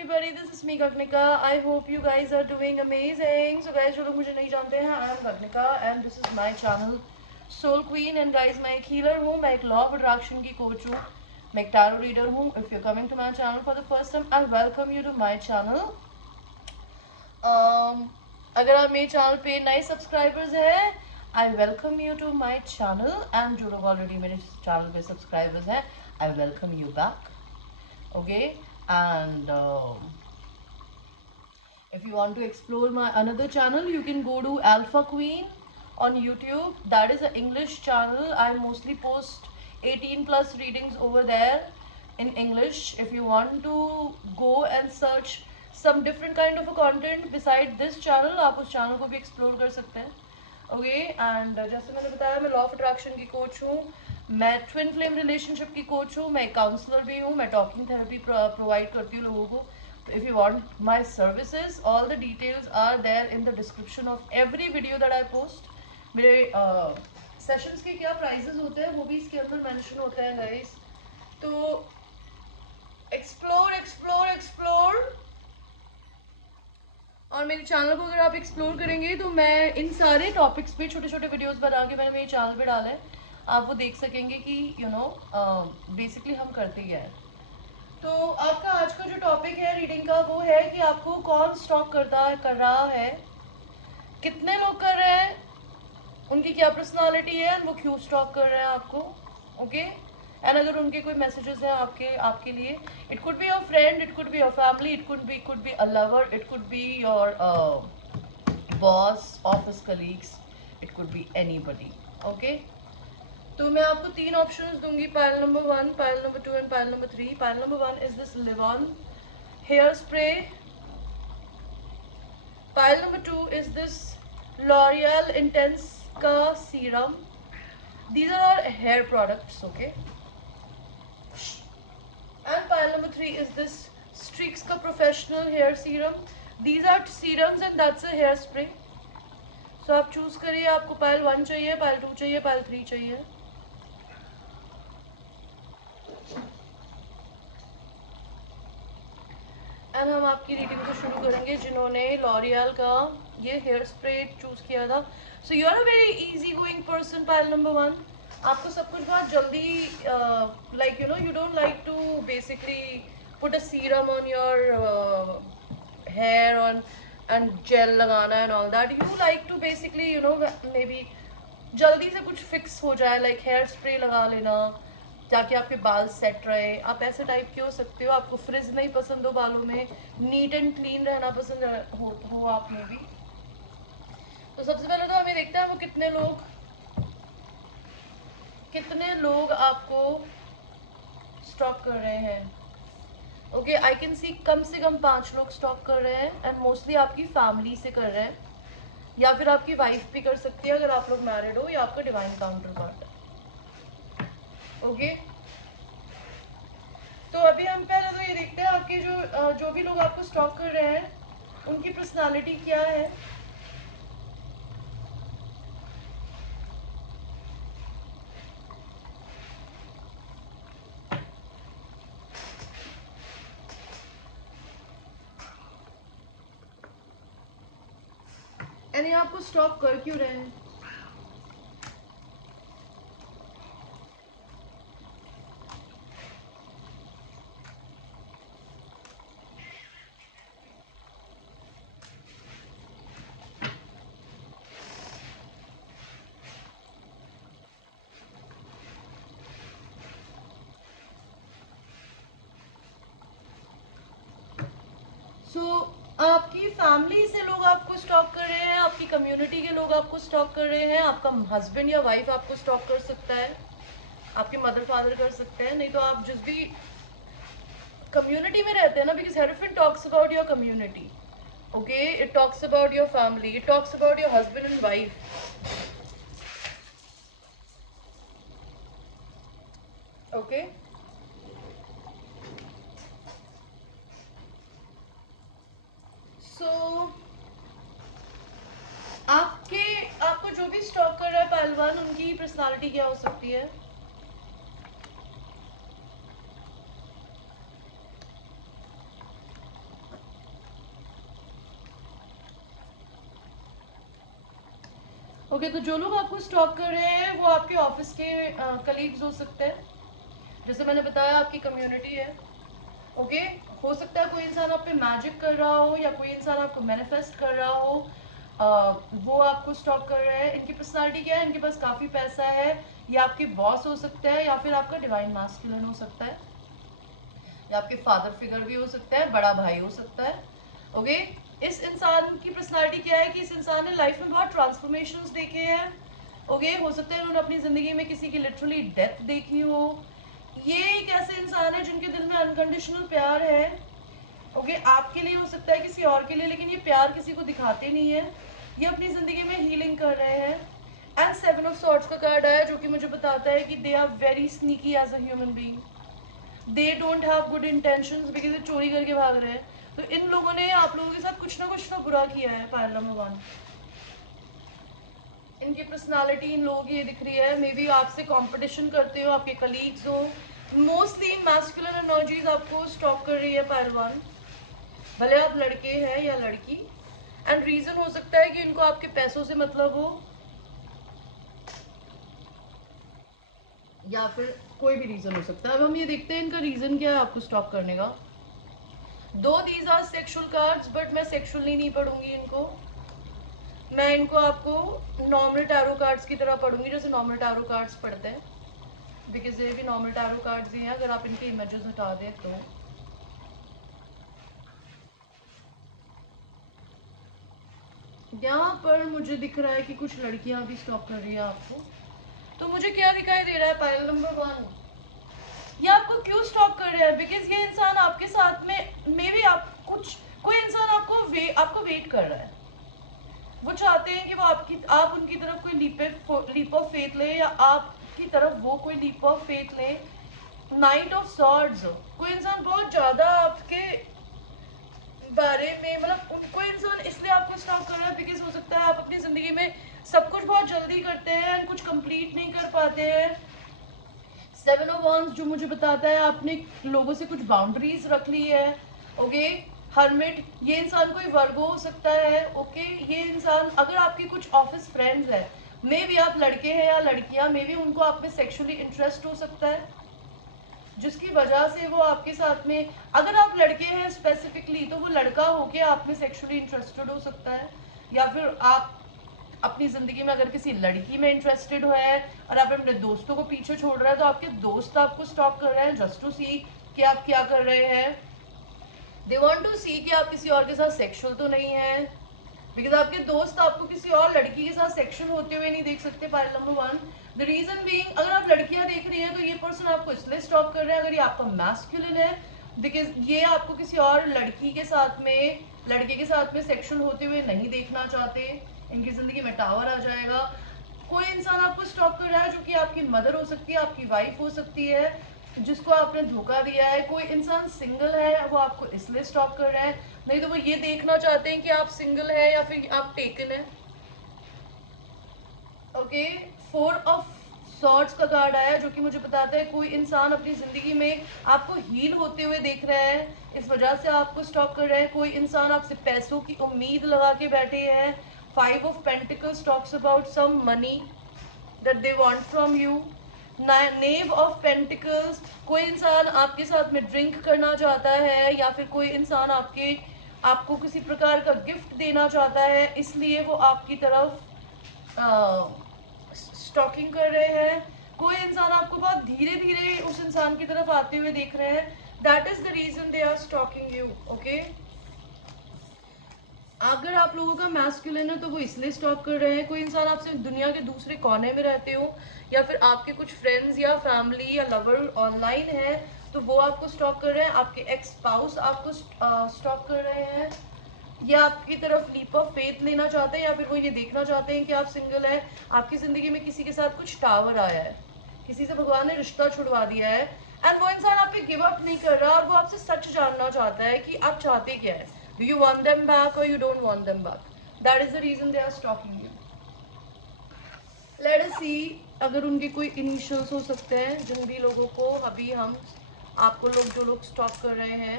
everybody, this is me Gagnika. I hope you guys are doing amazing. So guys, जो लोग मुझे नहीं जानते हैं, I am Gagnika and this is my channel Soul Queen. And guys, मैं एक healer हूँ, मैं एक law of attraction की coach हूँ, मैं एक tarot reader हूँ. If you're coming to my channel for the first time, I welcome you to my channel. अगर आप मेरे channel पे नए subscribers हैं, I welcome you to my channel. And जो लोग already मेरे channel पे subscribers हैं, I welcome you back. Okay. And if you want to explore my another channel, you can go to Alpha Queen on YouTube. That is an English channel. I mostly post 18 plus readings over there in English. If you want to go and search some different kind of a content beside this channel, आप उस channel को भी explore कर सकते हैं. Okay and जैसे मैंने बताया, मैं लॉ ऑफ अट्रैक्शन की कोच हूँ, मैं ट्विन फ्लेम रिलेशनशिप की कोच हूँ, मैं काउंसलर भी हूँ, मैं टॉकिंग थेरेपी प्रोवाइड करती हूँ लोगों को. तो if you want my services, all the details are there in the description of every video that I post. मेरे सेशंस के क्या प्राइजेस होते हैं वो भी इसके अंदर मेंशन होता है गाइस. तो एक्सप्लोर एक्सप्लोर एक्सप्लोर. और मेरे चैनल को अगर आप एक्सप्लोर करेंगे तो मैं इन सारे टॉपिक्स पे छोटे छोटे वीडियोस बना के मैंने मेरे चैनल पे डाला है. आप वो देख सकेंगे कि बेसिकली हम करते क्या है. तो आपका आज का जो टॉपिक है रीडिंग का वो है कि आपको कौन स्टॉक कर रहा है, कितने लोग कर रहे हैं, उनकी क्या पर्सनालिटी है, वो क्यों स्टॉक कर रहे हैं आपको. ओके. एंड अगर उनके कोई मैसेजेस हैं आपके लिए, it could be your friend, it could be your family, it could be a lover, it could be your boss, office colleagues, it could be anybody. Okay. तो मैं आपको 3 ऑप्शंस दूंगी, pile number 1, pile number 2 and pile number 3. Pile number 1 is this leave on hair spray. Pile number 2 is this L'Oreal intense का serum. These are all hair products, okay? And pile number 3 is this Streaks ka professional hair serum. These are serums and that's a hair spray. So आप choose करिए, आपको pile 1 चाहिए, pile 2 चाहिए, pile 3 चाहिए. And हम आपकी reading को शुरू करेंगे जिन्होंने लॉरियल का ये हेयर स्प्रे चूज किया था. So you are a very easy going person. Pile number 1, आपको सब कुछ बहुत जल्दी like you don't like to basically put a serum on your hair on and gel लगाना and all that. You like to basically maybe जल्दी से कुछ fix हो जाए, लाइक हेयर स्प्रे लगा लेना ताकि आपके बाल सेट रहे. आप ऐसे टाइप के हो सकते हो. आपको फ्रिज नहीं पसंद हो बालों में, नीट एंड क्लीन रहना पसंद हो आप में भी. तो सबसे पहले तो हमें देखते हैं वो कितने लोग आपको स्टॉक कर रहे हैं. ओके, आई कैन सी कम से कम 5 लोग स्टॉक कर रहे हैं एंड मोस्टली आपकी फैमिली से कर रहे हैं, या फिर आपकी वाइफ भी कर सकती है अगर आप लोग मैरिड हो, या आपका डिवाइन काउंटर पार्ट. ओके. तो अभी हम पहले तो ये देखते हैं आपके जो भी लोग आपको स्टॉक कर रहे हैं उनकी पर्सनालिटी क्या है. यानी आपको स्टॉक कर क्यों रहे हैं. आपकी फैमिली से लोग आपको स्टॉक कर रहे हैं, आपकी कम्युनिटी के लोग आपको स्टॉक कर रहे हैं, आपका हस्बैंड या वाइफ आपको स्टॉक कर सकता है, आपके मदर फादर कर सकते हैं, नहीं तो आप जिस भी कम्युनिटी में रहते हैं ना, because hierophant talks about your community. Okay, it talks about your family, it talks about your husband and wife. Okay. आपको जो भी स्टॉक कर रहा है पहलवान, उनकी पर्सनालिटी क्या हो सकती है. ओके, तो जो लोग आपको स्टॉक कर रहे हैं वो आपके ऑफिस के कलीग्स हो सकते हैं, जैसे मैंने बताया आपकी कम्युनिटी है। ओके, हो सकता है कोई इंसान आप पे मैजिक कर रहा हो या कोई इंसान आपको मैनिफेस्ट कर रहा हो, वो आपको स्टॉक कर रहे हैं। इनकी पर्सनालिटी क्या है, इनके पास काफ़ी पैसा है, या आपके बॉस हो सकता है, या फिर आपका डिवाइन मास्कुलिन हो सकता है, या आपके फादर फिगर भी हो सकता है, बड़ा भाई हो सकता है। ओके, इस इंसान की पर्सनालिटी क्या है कि इस इंसान ने लाइफ में बहुत ट्रांसफॉर्मेशंस देखे हैं। ओके, हो सकता है उन्होंने अपनी ज़िंदगी में किसी की लिटरली डेथ देखी हो। ये एक ऐसे इंसान है जिनके दिल में अनकंडीशनल प्यार है। ओके, आपके लिए हो सकता है, किसी और के लिए, लेकिन ये प्यार किसी को दिखाते नहीं है। ये अपनी ज़िंदगी में हीलिंग कर रहे हैं। एंड 7 ऑफ सॉर्ड्स का कार्ड आया जो कि मुझे बताता है कि they are very sneaky as a human being, they don't have good intentions, because ये चोरी करके भाग रहे हैं। तो इन लोगों ने आप लोगों के साथ कुछ ना बुरा किया है। पायल नंबर 1, इनकी पर्सनालिटी इन लोगों की ये दिख रही है। मे बी आपसे कंपटीशन करते हो, आपके कलीग्स हो। मोस्टली मैस्कुलिन एनर्जीज आपको स्टॉक कर रही है पायल 1, भले आप लड़के हैं या लड़की। एंड रीजन हो सकता है कि इनको आपके पैसों से मतलब हो, या फिर कोई भी रीजन हो सकता है। अब हम ये देखते हैं इनका रीजन क्या है आपको स्टॉक करने का। दो these are sexual cards, but मैं सेक्सुअली नहीं पढ़ूंगी इनको, मैं इनको आपको नॉर्मल टैरो कार्ड्स की तरह पढ़ूंगी, जैसे नॉर्मल टैरो कार्ड्स पढ़ते हैं, बिकॉज ये भी नॉर्मल टैरो कार्ड्स ही हैं अगर आप इनके इमेजेस हटा दें तो। यहाँ पर मुझे दिख रहा है कि कुछ लड़कियां भी स्टॉक कर रही है आपको। तो मुझे क्या दिखाई दे रहा है पायल नंबर 1, ये आपको क्यों स्टॉक कर रहे हैं, बिकॉज ये इंसान आपके साथ में मे बी आप कुछ, कोई इंसान आपको वेट कर रहा है। वो चाहते हैं कि वो आप उनकी तरफ कोई लीप ऑफ फेथ ले, या आपकी तरफ वो कोई लीप ऑफ फेथ ले। नाइट ऑफ सॉर्ड्स, कोई इंसान बहुत ज्यादा आपके बारे में, मतलब कोई इंसान इसलिए आपको स्टॉक कर रहा है बिकॉज हो सकता है आप अपनी जिंदगी में सब कुछ बहुत जल्दी करते हैं एंड कुछ कंप्लीट नहीं कर पाते हैं। 7 ऑफ wands जो मुझे बताता है आपने लोगों से कुछ बाउंड्रीज रख ली है। ओके, हर्मिट, ये इंसान कोई वर्गो हो सकता है। ओके, ये इंसान, अगर आपकी कुछ ऑफिस फ्रेंड्स है, मे बी आप लड़के हैं या लड़कियां, मे बी उनको आप में सेक्सुअली इंटरेस्ट हो सकता है, जिसकी वजह से वो आपके साथ में, अगर आप लड़के हैं स्पेसिफिकली, तो वो लड़का होके आप में सेक्सुअली इंटरेस्टेड हो सकता है। या फिर आप अपनी जिंदगी में अगर किसी लड़की में इंटरेस्टेड है और आप अपने दोस्तों को पीछे छोड़ रहे हैं, तो आपके दोस्त आपको स्टॉक कर रहे हैं जस्ट टू सी कि आप क्या कर रहे हैं। दे वांट टू सी कि आप किसी और के साथ सेक्सुअल तो नहीं है, बिकॉज आपके दोस्त आपको किसी और लड़की के साथ सेक्सुअल होते हुए नहीं देख सकते। Pile number 1, the reason being, अगर आप लड़कियां देख रही हैं तो ये पर्सन आपको इसलिए स्टॉक कर रहे हैं, अगर ये आपका मैस्कुलिन है, बिकॉज ये आपको किसी और लड़की के साथ में, लड़के के साथ में सेक्सुअल होते हुए नहीं देखना चाहते। इनकी जिंदगी में टावर आ जाएगा। कोई इंसान आपको स्टॉक कर रहा है जो कि आपकी मदर हो सकती है, आपकी वाइफ हो सकती है, जिसको आपने धोखा दिया है। कोई इंसान सिंगल है, वो आपको इसलिए स्टॉक कर रहा है, नहीं तो वो ये देखना चाहते हैं कि आप सिंगल है या फिर आप टेकन है। ओके, 4 ऑफ सॉर्ड्स का कार्ड आया जो कि मुझे बताता है कोई इंसान अपनी जिंदगी में आपको हील होते हुए देख रहा है, इस वजह से आपको स्टॉक कर रहा है। कोई इंसान आपसे पैसों की उम्मीद लगा के बैठे हैं। 5 of pentacles talks about some money that they want from you. Knave of pentacles, कोई इंसान आपके साथ में ड्रिंक करना चाहता है, या फिर कोई इंसान आपको किसी प्रकार का गिफ्ट देना चाहता है, इसलिए वो आपकी तरफ स्टॉकिंग कर रहे हैं। कोई इंसान आपको बहुत धीरे धीरे उस इंसान की तरफ आते हुए देख रहे हैं, that is the reason they are stalking you. Okay, अगर आप लोगों का मैस्कुलिन है तो वो इसलिए स्टॉक कर रहे हैं। कोई इंसान आपसे दुनिया के दूसरे कोने में रहते हो, या फिर आपके कुछ फ्रेंड्स या फैमिली या लवर ऑनलाइन है, तो वो आपको स्टॉक कर रहे हैं। आपके एक्स स्पाउस आपको स्टॉक कर रहे हैं, या आपकी तरफ लीप ऑफ फेथ लेना चाहते हैं, या फिर वो ये देखना चाहते हैं कि आप सिंगल है, आपकी जिंदगी में किसी के साथ कुछ टावर आया है, किसी से भगवान ने रिश्ता छुड़वा दिया है, एंड वो इंसान आप पे गिव अप नहीं कर रहा, और वो आपसे सच जानना चाहता है कि आप चाहते क्या है। Do you want them back और you don't want them back, that is the reason they are stalking you. Let us see अगर उनके कोई इनिशियल्स हो सकते हैं जिन भी लोगों को अभी हम आपको जो लोग स्टॉक कर रहे हैं।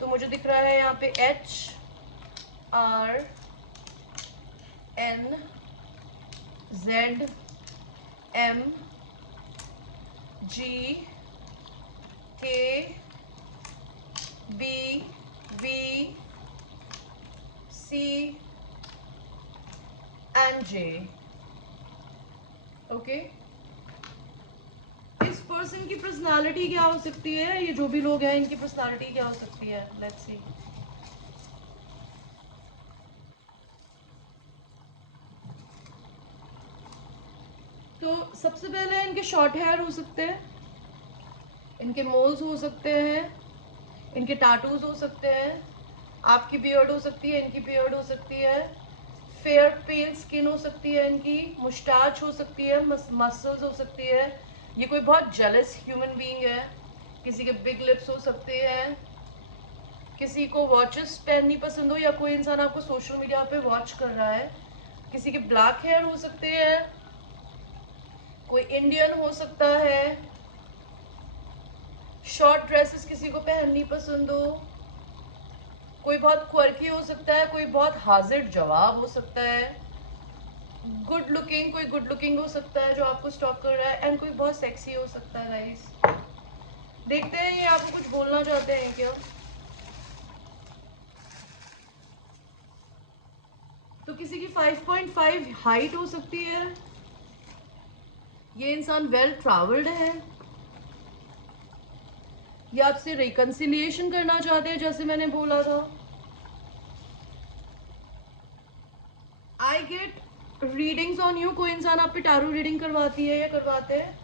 तो मुझे दिख रहा है यहाँ पे HRN Z M G K B V C and J. Okay, इस पर्सन की पर्सनालिटी क्या हो सकती है? ये जो भी लोग हैं इनकी पर्सनालिटी क्या हो सकती है? Let's see. तो सबसे पहले इनके शॉर्ट हेयर हो सकते हैं, इनके मोल्स हो सकते हैं, इनके टैटूज हो सकते हैं, आपकी बियर्ड हो सकती है, इनकी बियर्ड हो सकती है, फेयर पेल स्किन हो सकती है, इनकी मुस्टाच हो सकती है, मसल्स हो सकती है, ये कोई बहुत जेलस ह्यूमन बीइंग है, किसी के बिग लिप्स हो सकते हैं, किसी को वॉचेस पहननी पसंद हो या कोई इंसान आपको सोशल मीडिया पे वॉच कर रहा है, किसी के ब्लैक हेयर हो सकते हैं, कोई इंडियन हो सकता है, शॉर्ट ड्रेसेस किसी को पहननी पसंद हो, कोई बहुत क्वर्की हो सकता है, कोई बहुत हाजिर जवाब हो सकता है, गुड लुकिंग, कोई गुड लुकिंग हो सकता है जो आपको स्टॉक कर रहा है, एंड कोई बहुत सेक्सी हो सकता है. गाइस देखते हैं ये आपको कुछ बोलना चाहते हैं क्या. तो किसी की 5.5 हाइट हो सकती है, ये इंसान वेल ट्रैवल्ड है, ये आपसे रिकंसिलिएशन करना चाहते हैं जैसे मैंने बोला था. I get readings on you, कोई इंसान आप पे टैरो रीडिंग करवाती है या करवाते हैं.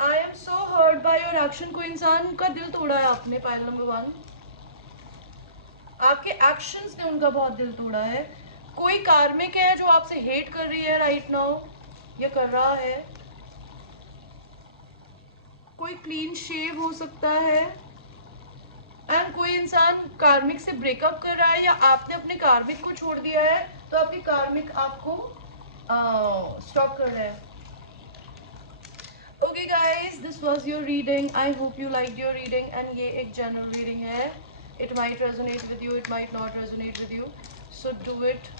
I am so hurt by your action, कोई इंसान का दिल तोड़ा है आपने. पाइल नंबर 1, आपके एक्शंस ने उनका बहुत दिल तोड़ा है. कोई कार्मिक है जो आपसे हेट कर रही है राइट नाउ या कर रहा है. कोई क्लीन शेव हो सकता है, एंड कोई इंसान कार्मिक से ब्रेकअप कर रहा है या आपने अपने कार्मिक को छोड़ दिया है तो आपकी कार्मिक आपको स्टॉप कर रहा है. Okay guys, this was your reading. I hope you like your reading, and ये एक जनरल रीडिंग है. It might resonate with you, it might not resonate with you, so do it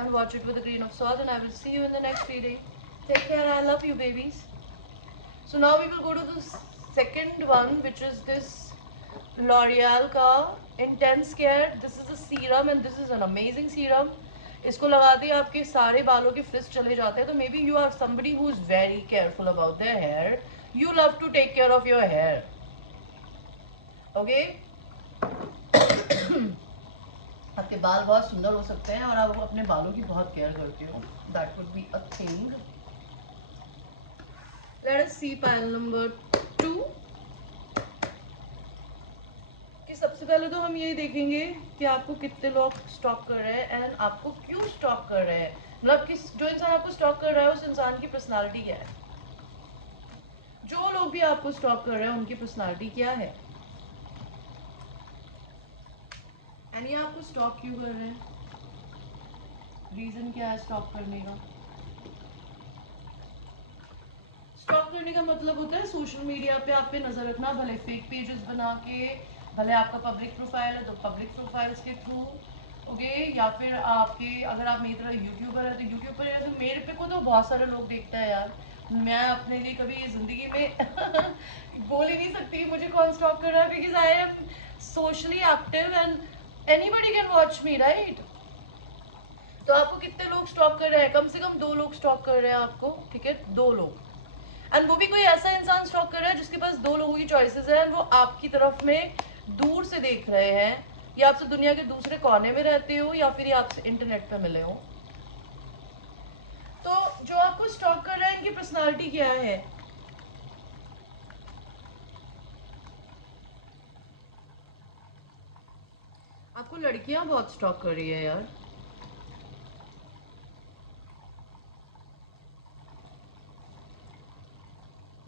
and watch it with a grain of salt, and I will see you in the next reading. Take care. I love you, babies. So now we will go to the second one, which is this L'Oreal का Intense Care. This is a serum and this is an amazing serum. इसको लगाते ही आपके सारे बालों के fridge चले जाते हैं. तो maybe you are somebody who is very careful about their hair. You love to take care of your hair. Okay? आपके बाल बहुत सुंदर हो सकते हैं और आप अपने बालों की बहुत केयर करते हो. That would be a thing. Let us see pile number 2. कि सबसे पहले तो हम ये देखेंगे कि आपको कितने लोग स्टॉक कर रहे हैं एंड आपको क्यों स्टॉक कर रहे हैं. मतलब किस जो इंसान आपको स्टॉक कर रहा है उस इंसान की पर्सनालिटी क्या है. जो लोग भी आपको स्टॉक कर रहे हैं उनकी पर्सनालिटी क्या है, एंड ये आपको स्टॉक क्यों कर रहे हैं, रीजन क्या है स्टॉक करने का. स्टॉक करने का मतलब होता है सोशल मीडिया पे आप पे नजर रखना, भले फेक पेजेस बना के, भले आपका पब्लिक प्रोफाइल है तो पब्लिक प्रोफाइल्स के थ्रू. ओके, या फिर आपके अगर आप मेरी तरह यूट्यूबर है तो यूट्यूब पर तो मेरे पे को तो बहुत सारे लोग देखते हैं यार. मैं अपने लिए कभी जिंदगी में बोल ही नहीं सकती मुझे कौन स्टॉक कर रहा है, because I am socially active and anybody can watch me right. तो आपको कितने लोग स्टॉक कर रहे हैं? कम से कम 2 लोग स्टॉक कर रहे हैं आपको. ठीक है, 2 लोग, एंड वो भी कोई ऐसा इंसान स्टॉक कर रहा है जिसके पास 2 लोगों की चॉइसेस है एंड वो आपकी तरफ में दूर से देख रहे हैं, या आपसे दुनिया के दूसरे कोने में रहते हो या फिर ये आपसे इंटरनेट पे मिले हो. तो जो आपको स्टॉक कर रहा है इनकी पर्सनालिटी क्या है. आपको लड़कियां बहुत स्टॉक कर रही है यार.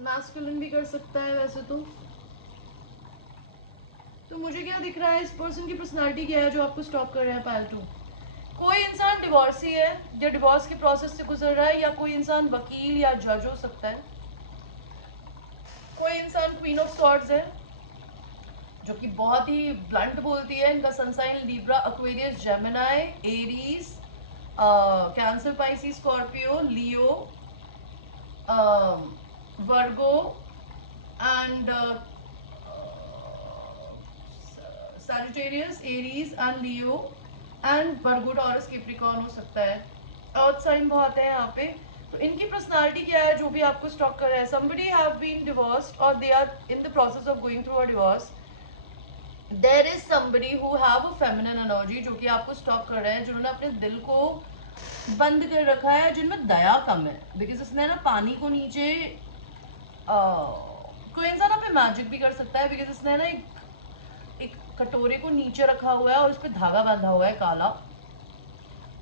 मैस्कुलिन भी कर सकता है वैसे तो. तो मुझे क्या दिख रहा है, इस पर्सन की पर्सनालिटी क्या है जो आपको स्टॉक कर रहे हैं. पायल 2, कोई इंसान डिवोर्सी है या डिवोर्स के प्रोसेस से गुजर रहा है, या कोई इंसान वकील या जज हो सकता है. कोई इंसान क्वीन ऑफ सॉर्ड्स है जो कि बहुत ही ब्लंट बोलती है. इनका sun sign Libra, Aquarius, Gemini, Aries, Cancer, Pisces, Scorpio, Leo, Virgo and Sagittarius, Aries and Leo and Virgo, Taurus, Capricorn हो सकता है. अर्थ साइन बहुत है यहाँ पे. तो इनकी पर्सनालिटी क्या है जो भी आपको स्टॉक कर रहा है? Somebody have been divorced or they are in the process of going through a divorce. There is somebody who have a feminine energy जो कि आपको स्टॉक कर रहा है, जिन्होंने अपने दिल को बंद कर रखा है, जिनमें दया कम है. बिकॉज इसने ना पानी को नीचे कोई इंसान आप पे मैजिक भी कर सकता है. बिकॉज इसने ना एक कटोरे को नीचे रखा हुआ है और उस पर धागा बांधा हुआ है काला.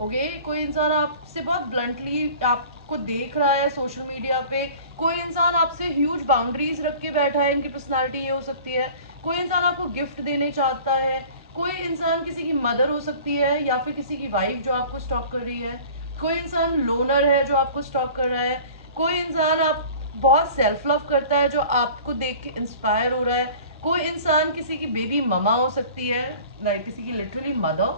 ओके, कोई इंसान आपसे बहुत ब्लंटली आपको देख रहा है सोशल मीडिया पे. कोई इंसान आपसे ह्यूज बाउंड्रीज रख के बैठा है. इनकी पर्सनालिटी ये हो सकती है. कोई इंसान आपको गिफ्ट देने चाहता है. कोई इंसान किसी की मदर हो सकती है या फिर किसी की वाइफ जो आपको स्टॉक कर रही है. कोई इंसान लोनर है जो आपको स्टॉक कर रहा है. कोई इंसान आप बहुत सेल्फ लव करता है जो आपको देख के इंस्पायर हो रहा है. कोई इंसान किसी की बेबी ममा हो सकती है, लाइक किसी की लिटरली मदर.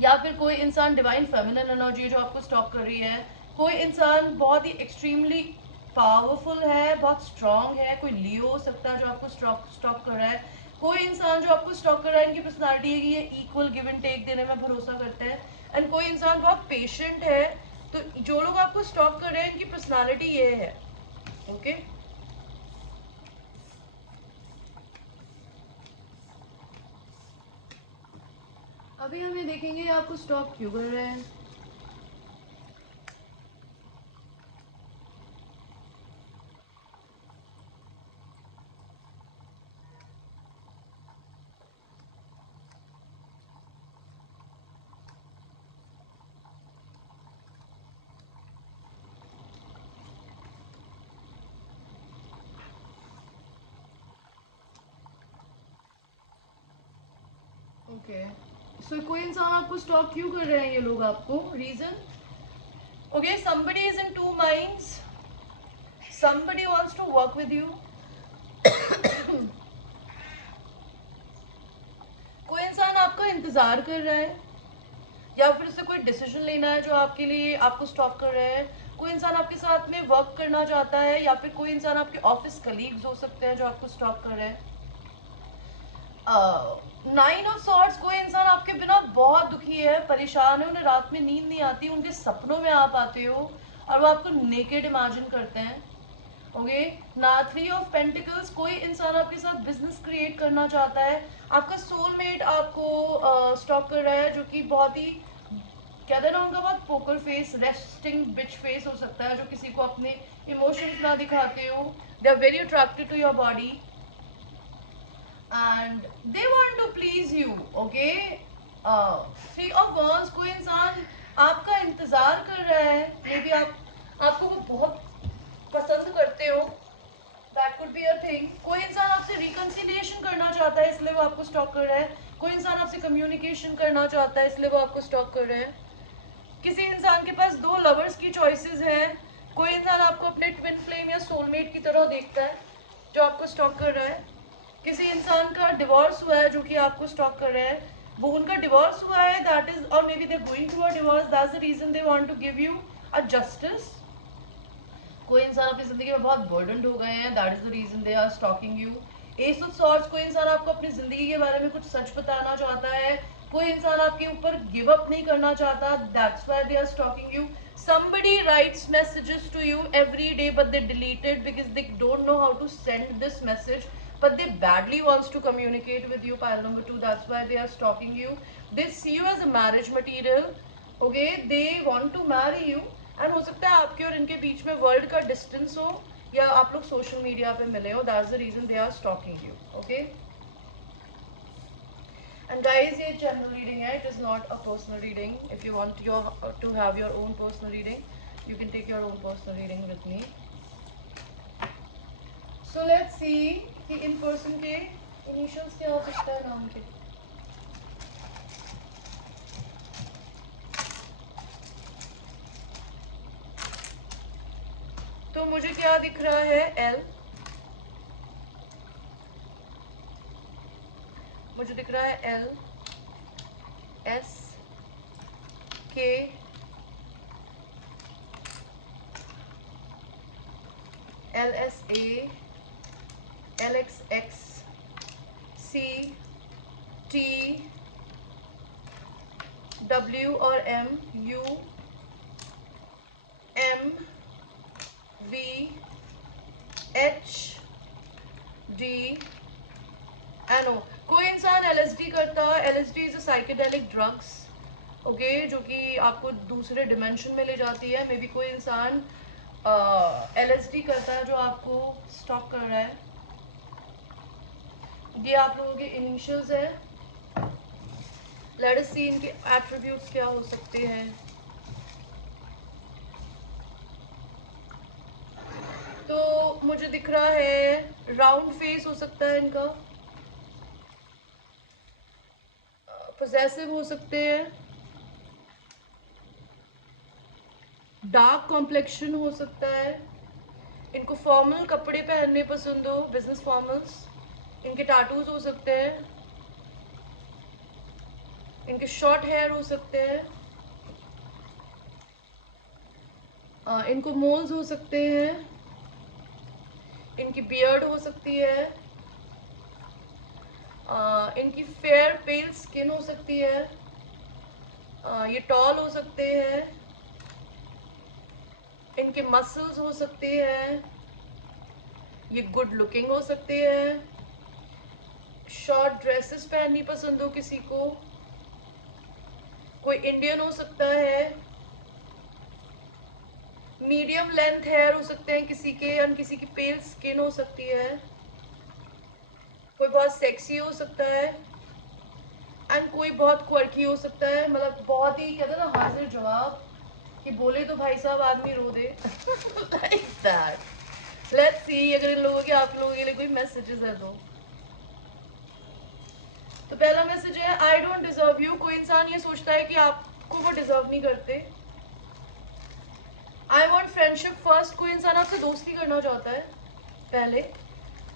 या फिर कोई इंसान डिवाइन फेमिनिन एनर्जी जो आपको स्टॉक कर रही है. कोई इंसान बहुत ही एक्सट्रीमली पावरफुल है, बहुत स्ट्रांग है. कोई लियो हो सकता है जो आपको स्टॉक कर रहा है. कोई इंसान जो आपको स्टॉक कर रहा है, इनकी पर्सनालिटी है कि ये इक्वल गिव एंड टेक देने में भरोसा करते हैं. एंड कोई इंसान बहुत पेशेंट है. तो जो लोग आपको स्टॉक कर रहे हैं, इनकी पर्सनालिटी ये है. ओके, अभी हमें देखेंगे आपको स्टॉक क्यों कर रहे हैं. ओके, सो कोई इंसान आपको स्टॉक क्यों कर रहे हैं ये लोग आपको? Reason, okay, somebody is in two minds. Somebody wants to work with you. कोई इंसान आपका इंतजार कर रहा है या फिर उससे कोई डिसीजन लेना है जो आपके लिए आपको स्टॉप कर रहे हैं. कोई इंसान आपके साथ में वर्क करना चाहता है या फिर कोई इंसान आपके ऑफिस कलीग्स हो सकते हैं जो आपको स्टॉप कर रहे हैं. नाइन ऑफ सॉर्ड्स, कोई इंसान आपके बिना बहुत दुखी है, परेशान है, उन्हें रात में नींद नहीं आती, उनके सपनों में आप आते हो और वो आपको नेकेड इमेजिन करते हैं. ओके, ना थ्री ऑफ पेंटिकल्स, कोई इंसान आपके साथ बिजनेस क्रिएट करना चाहता है. आपका सोलमेट आपको स्टॉक कर रहा है जो कि बहुत ही, कहते हैं ना, उनका बहुत पोकर फेस, रेस्टिंग बिच फेस हो सकता है, जो किसी को अपने इमोशंस ना दिखाते हो. They are very attracted to your body and they want to please you. Okay, three of wands, कोई इंसान आपका इंतजार कर रहा है. मे बी आपको वो बहुत पसंद करते हो. That could be a thing. कोई इंसान आपसे रिकंसिलिएशन करना चाहता है, इसलिए वो आपको स्टॉक कर रहा है. कोई इंसान आपसे कम्युनिकेशन करना चाहता है, इसलिए वो आपको स्टॉक कर रहे हैं. किसी इंसान के पास दो लवर्स की चॉइसेस हैं. कोई इंसान आपको अपने ट्विन फ्लेम या सोलमेट की तरह देखता है जो आपको स्टॉक कर रहा है. किसी इंसान का डिवोर्स हुआ है जो कि आपको स्टॉक कर रहे हैं. वो उनका डिवोर्स हुआ है, दैट इज, और maybe they going to a divorce, that's the reason they want to give you a justice. कोई इंसान अपनी जिंदगी में बहुत बर्डनड हो गए हैं, that is the reason they are stalking you. Ace of swords, कोई इंसान आपको अपनी जिंदगी के बारे में कुछ सच बताना चाहता है. कोई इंसान आपके ऊपर गिव अप नहीं करना चाहता, that's why they are stalking you. Somebody writes messages to you every day but they delete it because they don't know how to send this message, but they badly wants to communicate with you. Pile number 2, that's why they are stalking you. They see you as a marriage material. Okay, they want to marry you. And हो सकता है आपके और इनके बीच में world का distance हो या आप लोग सोशल मीडिया पे मिले हो. That's the reason they are stalking you. Okay, and guys, ये जनरल रीडिंग है, it is not a personal reading. If you want to have your own personal reading, you can take your own personal reading with me. So let's see कि in person के initials क्या हो सकता है नाम के. तो मुझे क्या दिख रहा है? एल, मुझे दिख रहा है एल, एस, के LSA LXX CT W और M U M V H D NO। कोई इंसान LSD करता है। LSD is a psychedelic drugs, okay, जो कि आपको दूसरे डिमेंशन में ले जाती है। मे बी कोई इंसान LSD करता है जो आपको स्टॉक कर रहा है। ये आप लोगों के इनिशियल्स है। लेट अस सी इनके एट्रीब्यूट्स क्या हो सकते हैं। तो मुझे दिख रहा है राउंड फेस हो सकता है इनका, पोजेसिव हो सकते हैं, डार्क कॉम्प्लेक्शन हो सकता है, इनको फॉर्मल कपड़े पहनने पसंद हो, बिजनेस फॉर्मल्स, इनके टैटूज हो सकते हैं, इनके शॉर्ट हेयर हो सकते हैं, इनको मोल्स हो सकते हैं, इनकी बियर्ड हो सकती है, इनकी फेयर पेल स्किन हो सकती है, ये टॉल हो सकते हैं, इनके मसल्स हो सकते हैं, ये गुड लुकिंग हो सकते हैं, शॉर्ट ड्रेसेस पहननी पसंद हो किसी को, कोई इंडियन हो सकता है, मीडियम लेंथ हेयर हो सकते हैं किसी के, या किसी की पेल स्किन हो सकती है, कोई बहुत सेक्सी हो सकता है, एंड कोई बहुत क्वर्की हो सकता है। मतलब बहुत ही कहते हैं ना हाजिर जवाब, कि बोले तो भाई साहब आदमी रो दे। Like that. लेट्स सी अगर इन लोगों के आप लोगों के लिए कोई मैसेजेस है तो पहला मैसेज है आई डोंट डिजर्व यू। कोई इंसान ये सोचता है कि आपको वो डिजर्व नहीं करते। I want friendship first. कोई इंसान आपसे दोस्ती करना चाहता है पहले।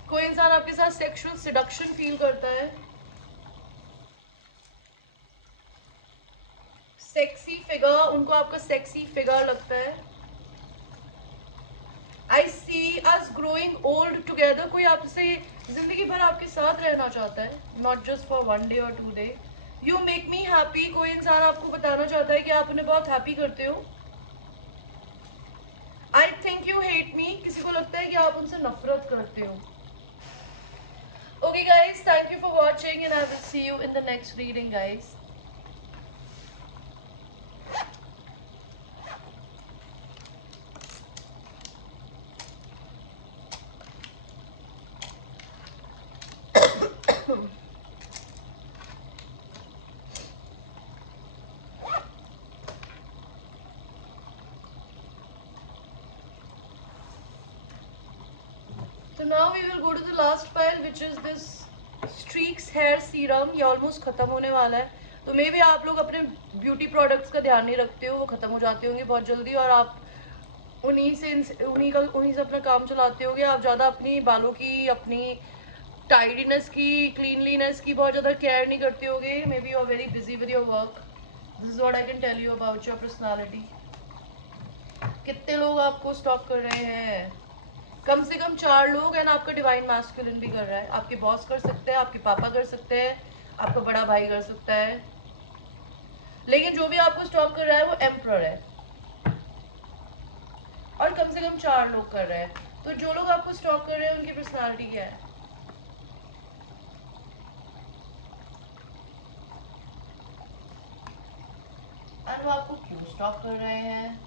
कोई इंसान आपके साथ सेक्सुअल सिडक्शन फील करता है। सेक्सी फिगर, उनको आपका सेक्सी फिगर लगता है। आई see us growing old together. कोई आपसे जिंदगी भर आपके साथ रहना चाहता है, नॉट जस्ट फॉर 1 डे और 2 day. You make me happy. कोई इंसान आपको बताना चाहता है कि आप उन्हें बहुत हैप्पी करते हो। I think you hate me. किसी को लगता है कि आप उनसे नफरत करते हो। Okay guys, thank you for watching and I will see you in the next reading guys. So now we will go to the last file which is this Streaks hair serum. ये almost खत्म होने वाला है। तो मे भी आप लोग अपने ब्यूटी प्रोडक्ट्स का ध्यान नहीं रखते हो, वो खत्म हो जाते होंगे बहुत जल्दी, और आप उन्हीं से अपना काम चलाते होगे। आप ज़्यादा अपनी बालों की, अपनी टाइडीनेस की, क्लीनलीनेस की बहुत ज़्यादा केयर नहीं करते होगे। Maybe you are very busy with your work. This is what I can tell you about your personality. कितने लोग आपको स्टॉक कर रहे हैं? कम से कम 4 लोग, एंड आपका डिवाइन मैस्कुलिन भी कर रहा है। आपके बॉस कर सकते हैं, आपके पापा कर सकते हैं, आपका बड़ा भाई कर सकता है, लेकिन जो भी आपको स्टॉक कर रहा है वो एम्परर है, और कम से कम 4 लोग कर रहे हैं। तो जो लोग आपको स्टॉक कर रहे हैं उनकी पर्सनालिटी क्या है? और वो आपको क्यों स्टॉक कर रहे हैं?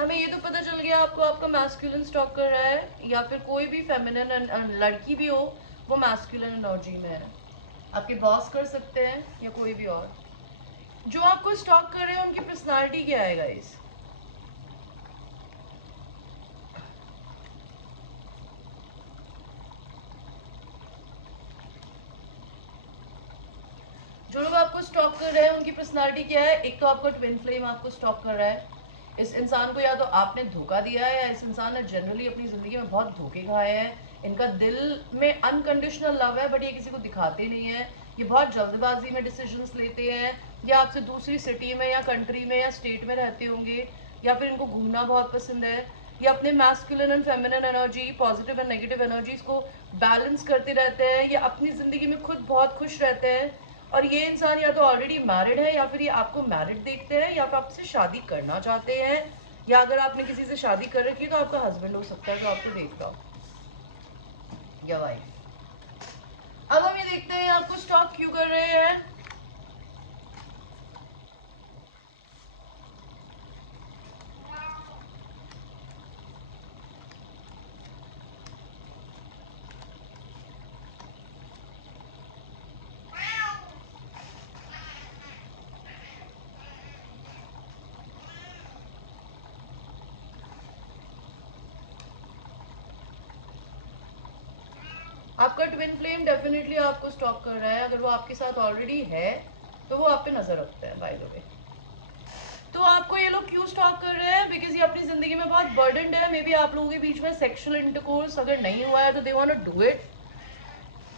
हमें ये तो पता चल गया आपको आपका मैस्कुलिन स्टॉक कर रहा है, या फिर कोई भी फेमिनिन लड़की भी हो वो मैस्कुलिन एनर्जी में है। आपके बॉस कर सकते हैं या कोई भी और। जो आपको स्टॉक कर रहे हैं उनकी पर्सनालिटी क्या है गाइस? जो लोग आपको स्टॉक कर रहे हैं उनकी पर्सनालिटी क्या है? एक तो आपका ट्विन फ्लेम आपको स्टॉक कर रहा है। इस इंसान को या तो आपने धोखा दिया है, या इस इंसान ने जनरली अपनी ज़िंदगी में बहुत धोखे खाए हैं। इनका दिल में अनकंडीशनल लव है, बट ये किसी को दिखाते नहीं है। ये बहुत जल्दबाजी में डिसीजंस लेते हैं, या आपसे दूसरी सिटी में या कंट्री में या स्टेट में रहते होंगे, या फिर इनको घूमना बहुत पसंद है, या अपने masculine and feminine energy, positive and negative energies को बैलेंस करते रहते हैं, या अपनी ज़िंदगी में खुद बहुत खुश रहते हैं। और ये इंसान या तो ऑलरेडी मैरिड है, या फिर ये आपको मैरिड देखते हैं, या फिर आपसे शादी करना चाहते हैं, या अगर आपने किसी से शादी कर रखी है तो आपका हस्बैंड हो सकता है जो आपको देख रहा हो, या वाइफ। अब हम ये देखते हैं आपको स्टॉक क्यों कर रहे हैं। आपका ट्विन फ्लेम डेफिनेटली आपको स्टॉक कर रहा है। अगर वो आपके साथ ऑलरेडी है तो वो आप पे नजर रखता है, बाय द वे। तो आपको ये लोग क्यों स्टॉक कर रहे हैं? बिकॉज ये अपनी जिंदगी में बहुत बर्डनड है। मे बी आप लोगों के बीच में सेक्सुअल इंटरकोर्स अगर नहीं हुआ है तो they want to do it,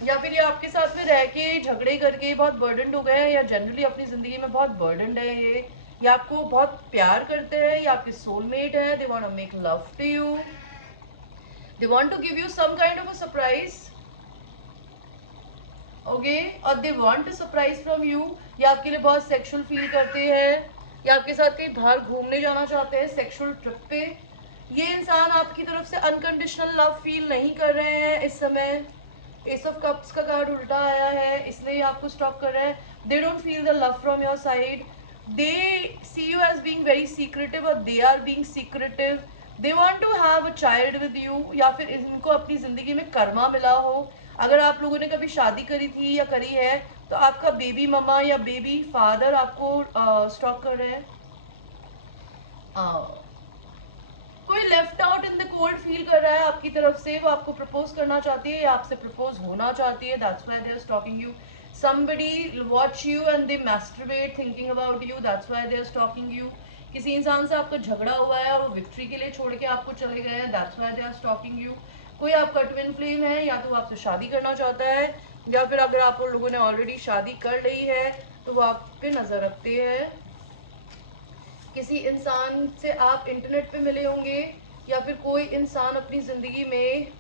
या फिर ये आपके साथ में रह के झगड़े करके बहुत बर्डनड हो गए हैं, या जनरली अपनी जिंदगी में बहुत बर्डनड है ये आपको बहुत प्यार करते हैं, ये आपके सोलमेट है, they want to make love to you, they want to give you some kind of a surprise, okay, और they want a surprise from you. ये आपके लिए बहुत सेक्सुअल फील करते हैं, या आपके साथ कहीं बाहर घूमने जाना चाहते हैं सेक्सुअल ट्रिप पे। ये इंसान आपकी तरफ से अनकंडीशनल लव फील नहीं कर रहे हैं इस समय। एस ऑफ कप्स का कार्ड उल्टा आया है, इसलिए आपको स्टॉप कर रहे हैं। They don't feel the love from your side, they see you as being very secretive, और they are being secretive. They want to have a child with you, या फिर इनको अपनी जिंदगी में कर्मा मिला हो। अगर आप लोगों ने कभी शादी करी थी या करी है तो आपका बेबी ममा या बेबी फादर आपको स्टॉक कर रहे हैं। कोई left out in the cold feel कर रहा है आपकी तरफ से, वो आपको प्रपोज करना चाहती है या आपसे प्रपोज होना चाहती है, that's why they are stalking you. somebody watch you and they masturbate thinking about you, that's why they are stalking you। किसी इंसान से आपका झगड़ा हुआ है और वो विक्ट्री के लिए छोड़ के आपको चले गए हैं, that's why they are stalking you. कोई आपका ट्विन फ्लेम है, या तो वो आपसे शादी करना चाहता है, या फिर अगर आप लोगों ने ऑलरेडी शादी कर ली है तो वो आप पे नजर रखते हैं। किसी इंसान से आप इंटरनेट पे मिले होंगे, या फिर कोई इंसान अपनी जिंदगी में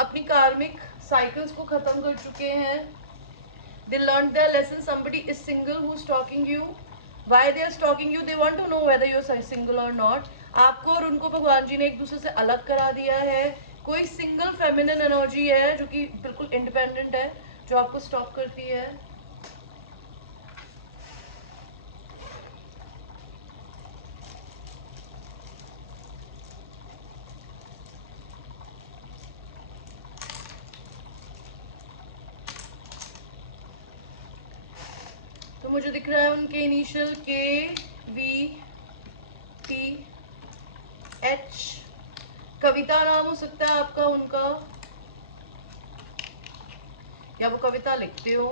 अपनी कार्मिक साइकिल्स को खत्म कर चुके हैं। They learned their lesson. Somebody is single who's stalking you. Why they are stalking you? They want to know whether you're single or not। आपको और उनको भगवान जी ने एक दूसरे से अलग करा दिया है। कोई सिंगल फेमिनिन एनर्जी है जो कि बिल्कुल इंडिपेंडेंट है, जो आपको स्टॉप करती है। तो मुझे दिख रहा है उनके इनिशियल KVTH, कविता नाम हो सकता है आपका उनका, या वो कविता लिखते हो।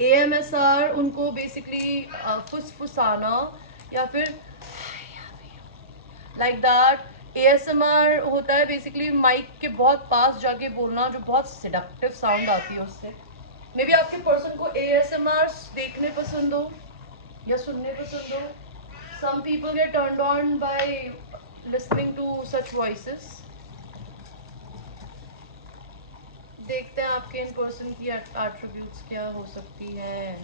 AMSR उनको बेसिकली फुसफुसाना, या फिर लाइक दैट। ASMR होता है बेसिकली माइक के बहुत पास जाके बोलना, जो बहुत सिडक्टिव साउंड आती है उससे। मे बी आपके पर्सन को ASMR देखने पसंद हो या सुनने पसंद हो। Some people get turned on by listening to such voices. देखते हैं आपके इन पर्सन की एट्रीब्यूट्स क्या हो सकती है।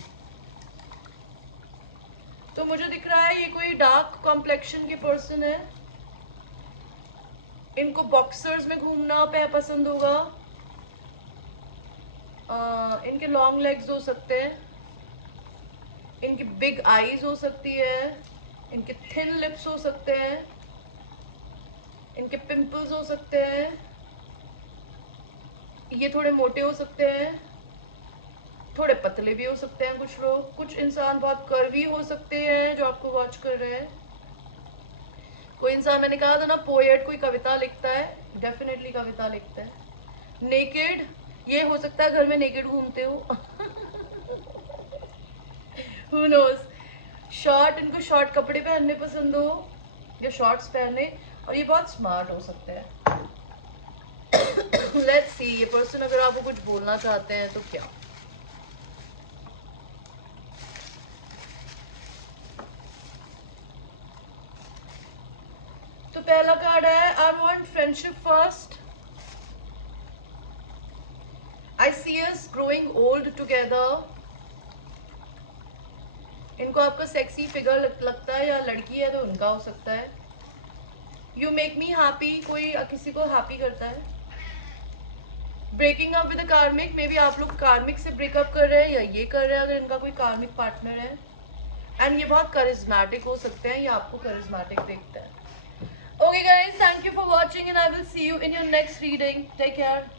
तो मुझे दिख रहा है ये कोई डार्क कॉम्प्लेक्शन के पर्सन है। इनको बॉक्सर्स में घूमना पसंद होगा। इनके लॉन्ग लेग्स हो सकते हैं, इनकी बिग आईज हो सकती है, इनके थिन लिप्स हो सकते हैं, इनके पिंपल्स हो सकते हैं, ये थोड़े मोटे हो सकते हैं, थोड़े पतले भी हो सकते हैं कुछ लोग। कुछ इंसान बहुत कर्वी हो सकते हैं जो आपको वॉच कर रहे हैं। कोई इंसान, मैंने कहा था ना, पोएट कोई कविता लिखता है, डेफिनेटली कविता लिखता है। नेकेड, ये हो सकता है घर में नेकेड घूमते हो। Who knows? शॉर्ट, इनको शॉर्ट कपड़े पहनने पसंद हो या शॉर्ट्स पहनने, और ये बहुत स्मार्ट हो सकते हैं। लेट्स सी, ये पर्सन अगर आपको कुछ बोलना चाहते हैं तो क्या। तो पहला कार्ड है, I want friendship first, I see us growing old together. इनको आपका सेक्सी फिगर लगता है, या लड़की है तो उनका हो सकता है। यू मेक मी हैप्पी, कोई किसी को हैप्पी करता है। ब्रेकिंग अप विद कार्मिक, मे बी आप लोग कार्मिक से ब्रेकअप कर रहे हैं या ये कर रहे हैं, अगर इनका कोई कार्मिक पार्टनर है। एंड ये बहुत करिज्मेटिक हो सकते हैं, ये आपको करिज्मेटिक देखता है। Okay guys, thank you for watching and I will see you in your next reading. Take care.